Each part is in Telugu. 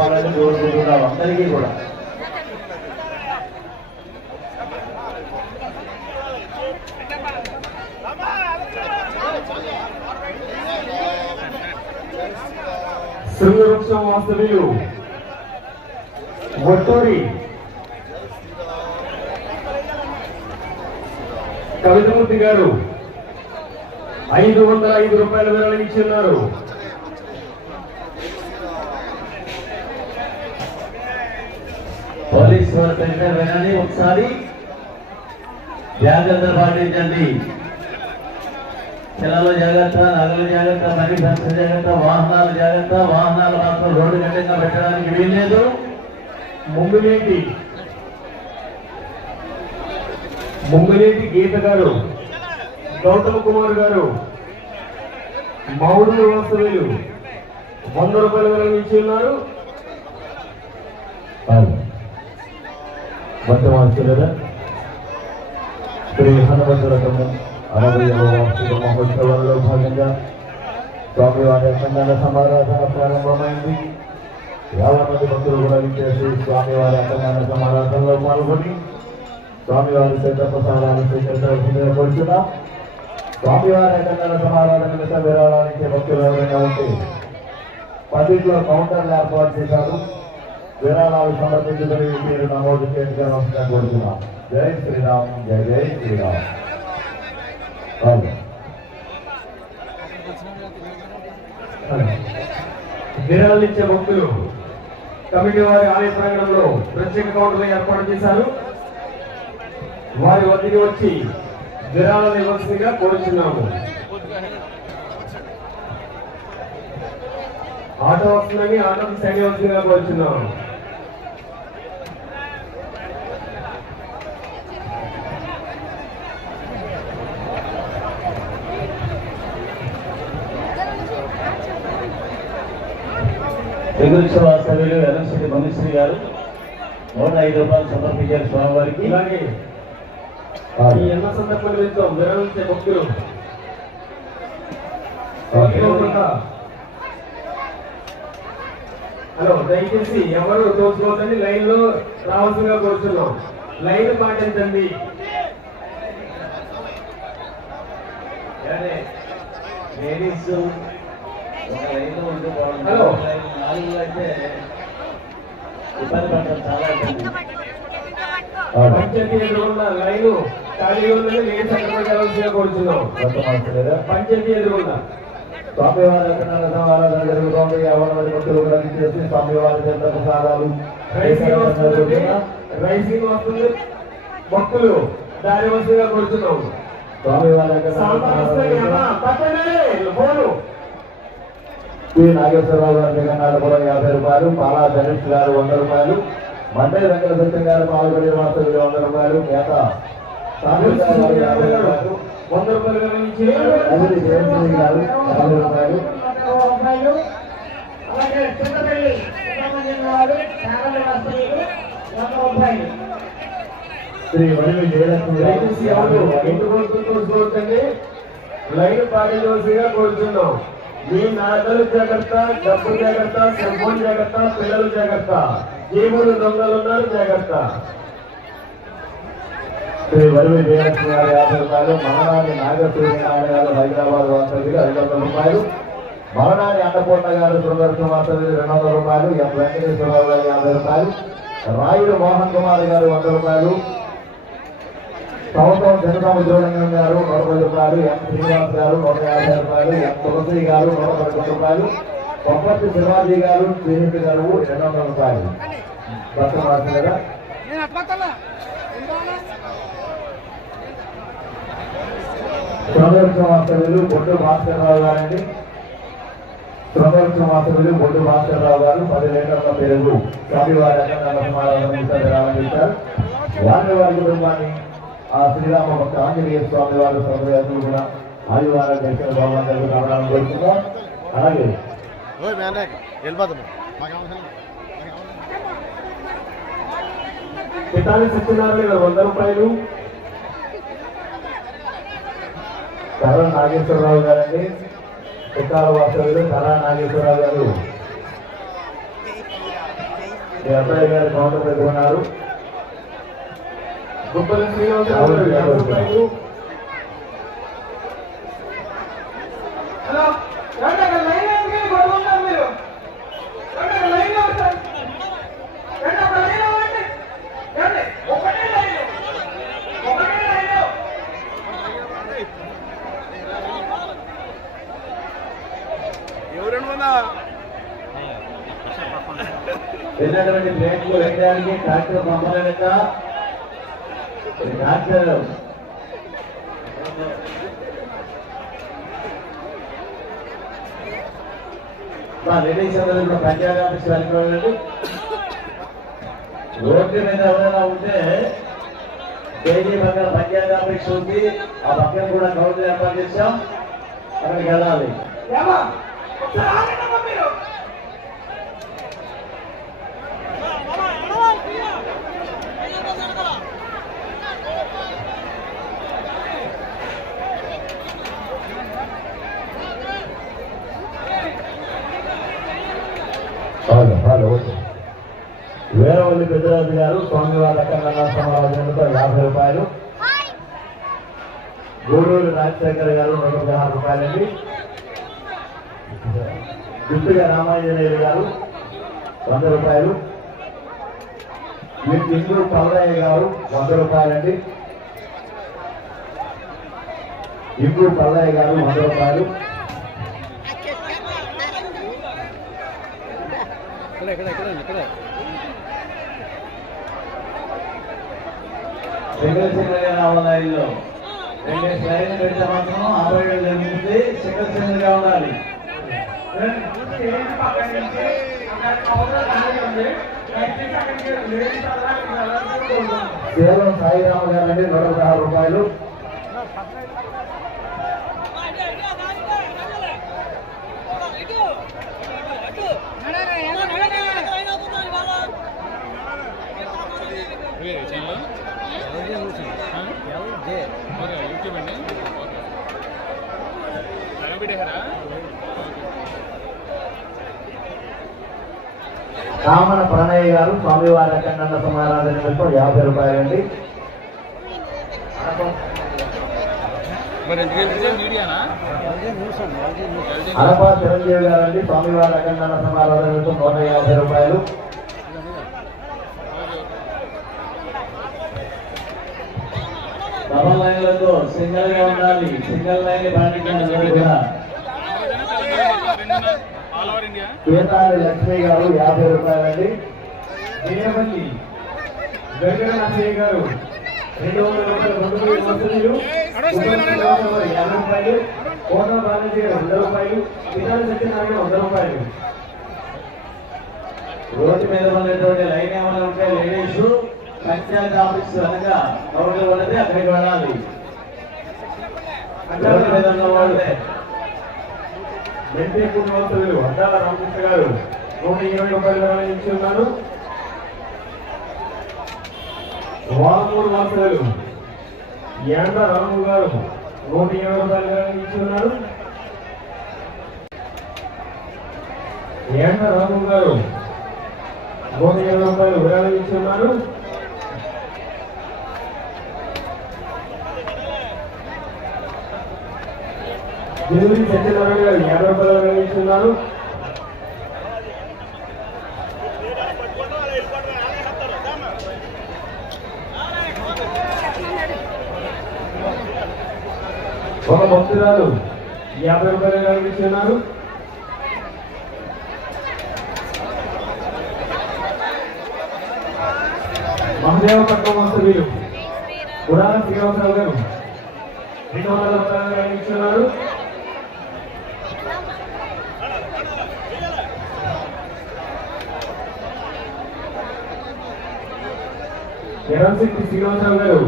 కాపాడాలని కోరుకుంటున్నాం అందరికీ కూడా. శృంగవృక్షం వాస్తవ్యులు వట్టూరి కవితమూర్తి గారు ఐదు వందల ఐదు రూపాయలు విరాళం ఇచ్చి ఉన్నారు వినండి ఒకసారి జాగ్రత్త పాటించండి. పిల్లలు జాగ్రత్త నగలు జాగ్రత్త మరి భక్త జాగ్రత్త వాహనాలు జాగ్రత్త వాహనాలు మాత్రం రోడ్డు గడ్డంగా పెట్టడానికి వీల్లేదు ముంగులేటి. ముంగులేటి గీత గారు గౌతమ్ కుమార్ గారు మౌడు వాస్తవ్యులు వంద రూపాయల విరాళం ఇచ్చి ఉన్నారు. వర్తమాన శ్రీ హనుమంతు రథము అరవైవ వార్షిక మహోత్సవంలో భాగంగా స్వామివారి అఖండాల సమారాధన ప్రారంభమైంది యాభై మంది భక్తులు కూడా విచ్చేసి స్వామివారి అఖండాల సమారాధనలో పాల్గొని స్వామివారి పెద్ద ప్రసాదాలు స్వీకరించాల్సిందిగా కోరుతున్నాం స్వామివారి అఖండాల సమారాధన మీద విరాళానికి భక్తులు ఎవరైనా ఉంటే పదిలో కౌంటర్లు ఏర్పాటు చేశారు విరాళాలు సమర్పించుకుని మీరు నమోదు చేసుకోవాల్సిందిగా కోరుతున్నాం జై శ్రీరామ్ జై జై శ్రీరామ్. అవును. విరాళాలు ఇచ్చే భక్తులు కమిటీ వారి ఆలయ ప్రాంగణంలో ప్రత్యేక కౌంటర్లు ఏర్పాటు చేశారు. వారి వద్దకి వచ్చి విరాళాలు ఇవ్వాల్సిందిగా కోరుచున్నాము. ఆటో వస్తుందని ఆటోకి సైడ్ ఇవ్వాల్సిందిగా కోరుచున్నాము. ఎగురుక్ష వాస్తవ్యులు ఎలక్షన్ మనుశ్రీ గారు నూట ఐదు రూపాయలు సమర్పించారు స్వామివారికి. ఈ ఎన్న భక్తులు. తోచుకోకుండా హలో దయచేసి ఎవరు తోచుకోవద్దని లైన్లో రావాల్సిందిగా కోరుతున్నాం లైన్ పాటించండి. లేడీస్ ఒక లైన్లో ఉంటూ బాగుంటుంది. నాలుగు అయితే ఇబ్బంది పడతారు చాలా. పంచాయతీ ఎదురుకున్న లైన్ ఖాళీ ఉందని నేను చక్కగా కోరుతున్నాం పంచాయతీ స్వామివారి జరుగుతోంది. యావన మంది భక్తులు కూడా చేసి స్వామివారి చంద్ర ప్రసాదాలు రైసింగ్ వస్తుంది. రైసింగ్ వస్తుంది. భక్తులు దారి వస్తుందిగా కోరుతున్నాం స్వామివారి శ్రీ నాగేశ్వరరావు గారి జగన్నాథ కూడా యాభై రూపాయలు పాలా గణేష్ గారు వంద రూపాయలు మండే వెంకట సత్యం గారు పాల్గొనే వాస్తవ్యులు వంద రూపాయలు వంద రూపాయలు రూపాయలు. అలాగే సుబ్రహ్మణ్యం శ్రీ వడివి జయలక్ష్మి లైన్ పాటించవలసిగా కోరుతున్నాం మీ నాగలు జాగ్రత్త డబ్బు జాగ్రత్త సెల్ జాగ్రత్త పిల్లలు జాగ్రత్త. జీవులు దొంగలు ఉన్నారు జాగ్రత్త. శ్రీ వడివి జయలక్ష్మి గారు యాభై రూపాయలు మహారాణి నాగసూర్యనారాయణ గారు హైదరాబాద్ వాస్తవ్యులు ఐదు వందల రూపాయలు మహారాణి అన్నపూర్ణ గారు సుందర్శన వాస్తవ్యులు రెండు వందల రూపాయలు ఎం వెంకటేశ్వరరావు గారు యాభై రూపాయలు రాయుడు మోహన్ కుమార్ గారు వంద రూపాయలు సంవత్సరం చంద్రబాబు జోడంగం గారు నూట పది రూపాయలు ఎం శ్రీనివాస్ గారు నూట యాభై రూపాయలు ఎం తులసి గారు నూట పదకొండు రూపాయలు కొప్పటి శివాజీ గారు శ్రీనిధి గారు రెండు వందల రూపాయలు. భక్త మార్చి కదా. సోదరుడు వాస్తవ్యులు బొడ్డు భాస్కర్రావు గారండి. వాస్తవ్యులు బొడ్డు భాస్కర్రావు గారు పది లీటర్ల పెరుగు. స్వామివారి అఖండాల సమారాధన ప్రారంభించారు. వారి వారి కుటుంబాన్ని ఆ శ్రీరామ భక్త ఆంజనేయ స్వామి వారి సోదరులు కూడా ఆదివారం దర్శన భవనాలకు రావడానికి కోరుతున్నాం అలాగే పితాని సత్యనారాయణ గారు వంద రూపాయలు. కర్ర నాగేశ్వరరావు గారండి. పుట్టాల వాస్తవ్యులు కర్ర నాగేశ్వరరావు గారు. మీ అబ్బాయి గారు కౌంటర్ దగ్గర ఉన్నారు గుప్పల శ్రీనివాసరావు గారు యాభై రూపాయలు హలో రండి అక్కడ లైన్ వేసుకొని కొట్టుకుంటారు మీరు రండి అక్కడ లైన్లో వేయడానికి ట్రాక్టర్ పంపలేక ట్రాక్టర్ మా లేడీస్ అందరూ కూడా పంచాయతీ ఆఫీస్ రోడ్డు మీద ఎవరైనా ఉంటే కేజీ పక్కన పంచాయతీ ఆఫీస్ ఉంది ఆ పక్కన కూడా కౌంటర్ ఏర్పాటు చేశాం అక్కడికి వెళ్ళాలి ఏమా మీరు హలో హలో. వేరవల్లి పెద్దరాజు గారు స్వామివారి అక్కడ సమావేశంతో యాభై రూపాయలు. గూడూరు రాజశేఖర్ గారు నూట పదహారు రూపాయలండి. గుప్పిగా రామాంజనేయులు గారు వంద రూపాయలు. మీ ఇందూరు పల్లయ్య గారు వంద రూపాయలండి. ఇందూరు పల్లయ్య గారు వంద రూపాయలు. ఇక్కడ ఇక్కడ ఇక్కడ ఇక్కడ. సింగిల్ సింగిల్గా రావాలి ఇల్లు రెండు స్లైడ్లు పెడితే మాత్రం జరుగుతుంది సింగిల్ సింగిల్గా ఉండాలి కేవలం సాయిరామ గారు అండి నూట పదహారు రూపాయలు. కామన ప్రణయ్ గారు స్వామివారి అఖండ సమారాధన నిమిత్తం యాభై రూపాయలండి. అనప చిరంజీవి గారు అండి స్వామివారి అఖండ సమారాధన నిమిత్తం నూట యాభై రూపాయలు. డబల్ లైన్లతో సింగిల్గా ఉండాలి. సింగిల్ లైన్ పాటించాలి లక్ష్మి గారు యాభై రూపాయలండి. దేవల్లి గంగన నరసయ్య గారు రెండు వందల రూపాయలు యాభై రూపాయలు. కోట బాలాజీ గారు వంద రూపాయలు. పితాల సత్యనారాయణ వంద రూపాయలు. రోడ్డు మీద ఉన్నటువంటి లైన్ ఏమైనా ఉంటే లేడీస్ పంచాయతీ ఆఫీస్ అనగా రోడ్డు వాళ్ళది అక్కడికి వెళ్ళాలి. రోడ్డు మీద ఉన్న కుటుంబస్తులు అద్దాల రామకృష్ణ గారు నూట ఇరవై రూపాయలు ఇచ్చి ఉన్నారు వామూరు వాసులు ఎండ రాము గారు నూట ఇరవై రూపాయలు ఇచ్చి ఉన్నారు ఎండ రాము గారు నూట ఇరవై రూపాయలు విరాళం ఇచ్చి ఉన్నారు జనవరి సత్యనారాయణ గారు యాభై రూపాయలు విరాళం ఒక భక్తురాలు యాభై రూపాయలు విరాళం మహదేవ ఉన్నారు మహదేవపట్నం వస్తువులు పురాణ శ్రీనివాసరావు గారు రెండు వందల రూపాయలు విరాళం ఇచ్చి శ్రీనివాసరావు గారు.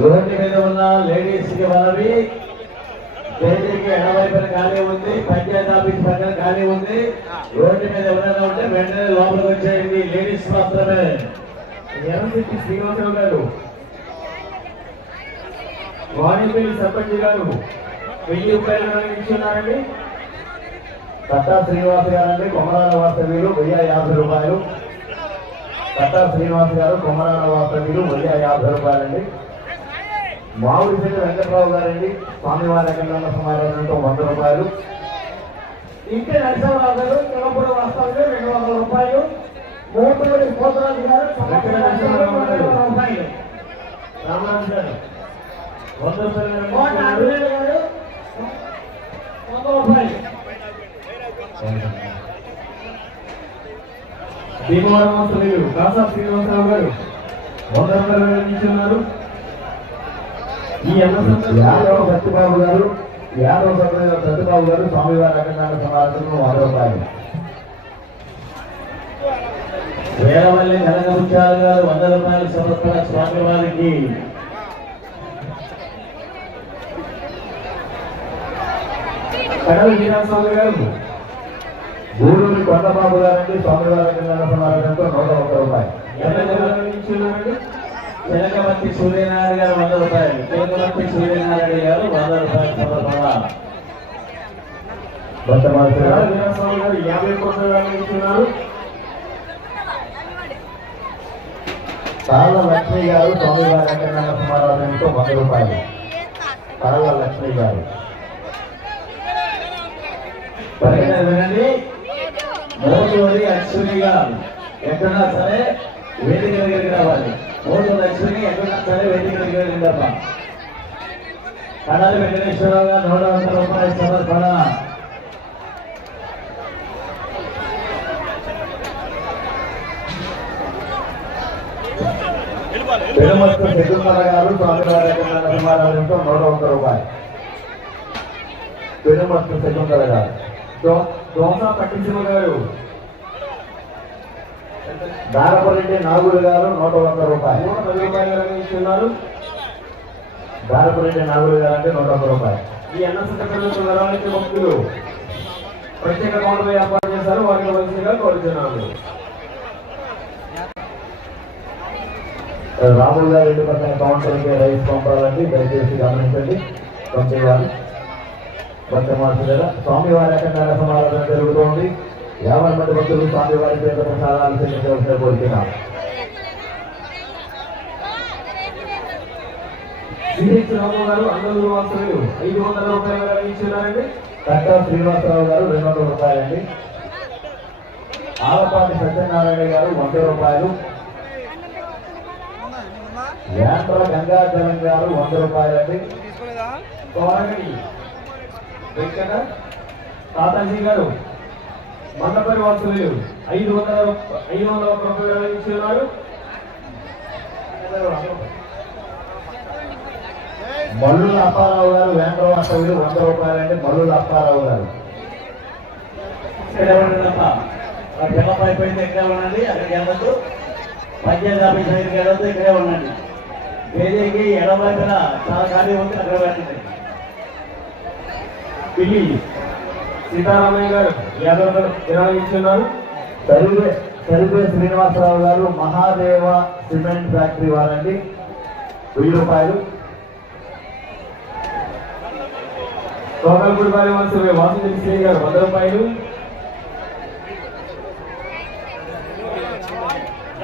రోడ్డు మీద ఉన్న లేడీస్కి మనవి స్టేజీకి ఎడవైపున ఖాళీ ఉంది. పంచాయతీ ఆఫీస్ పక్కన ఖాళీ ఉంది. రోడ్డు మీద ఎవరైనా ఉంటే వెంటనే లోపలికి వచ్చేయండి. లేడీస్ మాత్రమే. ఎర్రంశెట్టి శ్రీనివాసరావు గారు. వాణిపల్లి సర్పంచ్ గారు. వెయ్యి రూపాయలు విరాళం ఇచ్చి ఉన్నారండి. కట్టా శ్రీనివాస్ గారండి కొమరాల వాస్తవ్యులు వెయ్యి యాభై రూపాయలు. కట్టా శ్రీనివాస్ గారు కొమరాల వాస్తవ్యులు వెయ్యి యాభై రూపాయలండి. మామిడి చెట్టు వెంకట్రావు గారండి స్వామివారి కళ్యాణ సమారాధనతో వంద రూపాయలు. ఇంటి నరసింహరావు గారు తెల్లపూడి వాస్తవంలో రెండు వందల రూపాయలు. మూటూరి పోతరాజు గారు రూపాయలు. రామరాజు గారు. వంద రూపాయలు వంద రూపాయలు. భీమవరం వస్తున్నారు కాసా శ్రీనివాసరావు గారు వంద రూపాయలు ఇచ్చున్నారు ఈ యాదవ సత్యబాబు గారు యాదవ సత్య- సత్యబాబు గారు స్వామివారి అఖండాల సమాజంలో వంద రూపాయలు వేరవల్లి కనకముత్యాలు గారు వంద రూపాయల సమర్పణ స్వామివారికి కడవ వీరాస్వామి గారు గూడూరి కొండబాబు గారండి స్వామివారి సమారాధనతో నూట ఒక్క రూపాయలు. జనకమతి సూర్యనారాయణ గారు వంద రూపాయలు. జనకమతి సూర్యనారాయణ గారు వంద రూపాయలు సమర్పణ భక్తమాస గారు. వీరాస్వామి గారు యాభై కోట్ల వేలు ఇస్తున్నారు. తాళ్ళ లక్ష్మి గారు అఖండాల సమారాధనతో వంద రూపాయలు. తాళ్ళ లక్ష్మి గారు. వినండి మోటూరి అశ్విని గారు ఎక్కడన్నా సరే వేదిక దగ్గరికి రావాలి మోటూరి అశ్విని ఎక్కడన్నా సరే వేదిక దగ్గరికి తప్ప కడాలి వెంకటేశ్వరరావు గారు నూట వందల రూపాయలు సమర్పణ పెరుమత్తు శకుంతల గారు స్వామివారి అఖండాల సమారాధనతో నూట ఒక్క రూపాయలు పెరుమత్తు శకుంతల గారు దో- దోస పట్టించిన గారు. దారపరెడ్డి నాగులు గారు నూట ఒక్క రూపాయలు. నూట పది రూపాయలు ఇస్తున్నారు? దారపరెడ్డి నాగులు గారు అంటే నూట ఒక్క రూపాయలు. ఈ అన్న నరాలకి భక్తులు ప్రత్యేక కౌంటర్ ఏర్పాటు చేశారు వారిని వలసగా కోరుతున్నాను రాములు గారు రెండు పక్కన కౌంటర్కి రైస్ పంపాలండి దయచేసి గమనించండి. పంపేవారు భక్తమాసు గారు స్వామివారి అఖండాల సమారాధన జరుగుతోంది. యాభై మంది భక్తులు స్వామివారి పేద ప్రసాదాలు చెల్లించవలసిన కోరుతున్నాం రాము గారు వాసులు ఐదు వందల రూపాయలు కట్టా శ్రీనివాసరావు గారు రెండు వందల రూపాయలండి. ఆలపాటి సత్యనారాయణ గారు వంద రూపాయలు. యాంత్ర గంగాధరం గారు వంద రూపాయలండి. గౌరవని వెంకట తాతాజీ గారు మండపరి వాసులు ఐదు వందల ఐదు వందల ముప్పై వేల రూపాయలు ఉన్నారు మల్లుల అప్పారావు గారు వేంద్రవాసవులు వంద రూపాయలు అంటే మల్లుల అప్పారావు గారు. పిల్లపై అయిపోయింది ఇక్కడే ఉండండి అక్కడికి వెళ్ళదు పంచాయతీ ఆఫీస్ దగ్గరికి వెళ్ళదు ఇక్కడే ఉండండి. వేదికకి ఎడవైపున చాలా ఖాళీ ఉంది అక్కడ పెట్టండి. పిల్లి సీతారామయ్య గారు యాదవ్ రూపాయలు ఇరవై ఇస్తున్నారు శ్రీనివాసరావు గారు మహాదేవ సిమెంట్ ఫ్యాక్టరీ వారండి. వెయ్యి రూపాయలు. తోటలపూడి వారి వాసు వాసు శ్రీ గారు వంద రూపాయలు మానవ దత్తప్పాయి గారు టైం అయితే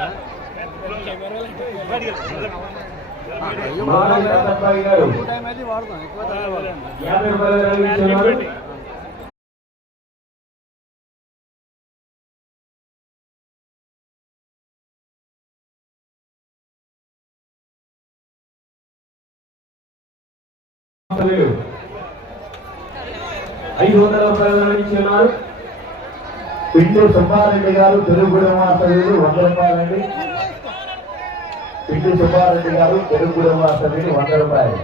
వాడతాం ఐదు వందల రూపాయలు ఇస్తున్నారు పిండి సుబ్బారెడ్డి గారు తెలుగుగూడెం వాస్తవ్యులు వంద రూపాయలండి పిండి సుబ్బారెడ్డి గారు తెలుగుగూడెం వాస్తవ్యులు వంద రూపాయలు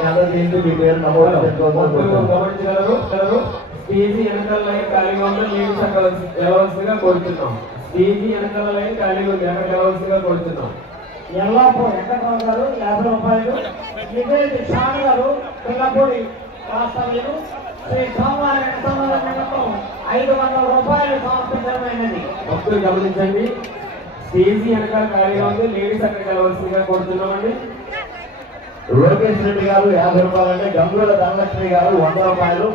అందరూ దీంట్లో మీ పేరు నమోదు చేసుకోవాలని భక్తులు కోరుతున్నాను. గమనించగలరు గలరు. స్టేజీ వెనకాల లైన్ ఖాళీగా ఉంటే నీళ్ళు చక్కవలసి వెళ్ళవలసిందిగా కోరుతున్నాం స్టేజీ వెనకాల లైన్ ఖాళీగా ఉంది అక్కడ వెళ్ళవలసిందిగా కోరుతున్నాం ఎల్లాపూర్ వెంకటరావు గారు యాభై రూపాయలు. నివేది షాన్ గారు పిల్లపూడి వాస్తవ్యులు శ్రీ ఐదు వందల రూపాయలు సమర్పించడమైనది భక్తులు గమనించండి. స్టేజీ వెనకాల ఖాళీగా ఉంది. లేడీస్ అక్కడ కలవలసిందిగా కోరుతున్నామండి. లోకేష్ రెడ్డి గారు యాభై రూపాయలండి గంగుల ధనలక్ష్మి గారు వంద రూపాయలు.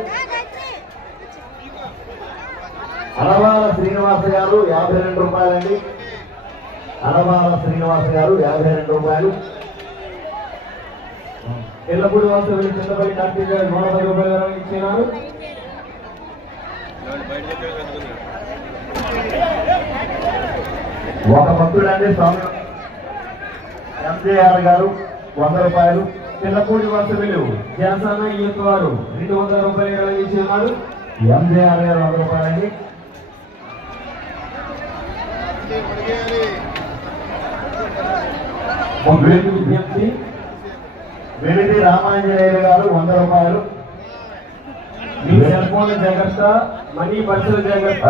అనవాల శ్రీనివాస గారు యాభై రెండు రూపాయలండి. అనవాల శ్రీనివాస గారు యాభై రెండు రూపాయలు. ఎల్లపూడి వాస్తవ్యులు చింతపల్లి కార్తీక్ గారు నూట పది రూపాయలు ఇచ్చినారు ఒక భక్తుడండి స్వామి. ఎంజేఆర్ గారు వంద రూపాయలు. పిల్లపూడి వాస్తవ్యులు జాసాన యూత్ వారు రెండు వందల రూపాయలు విరాళం ఇచ్చినారు ఎంజేఆర్ గారు వంద రూపాయలండి. విజ్ఞప్తి వినితి రామాంజనేయులు గారు వంద రూపాయలు. మీ సెల్ ఫోన్ జాగ్రత్త మనీ పర్సులు జాగ్రత్త.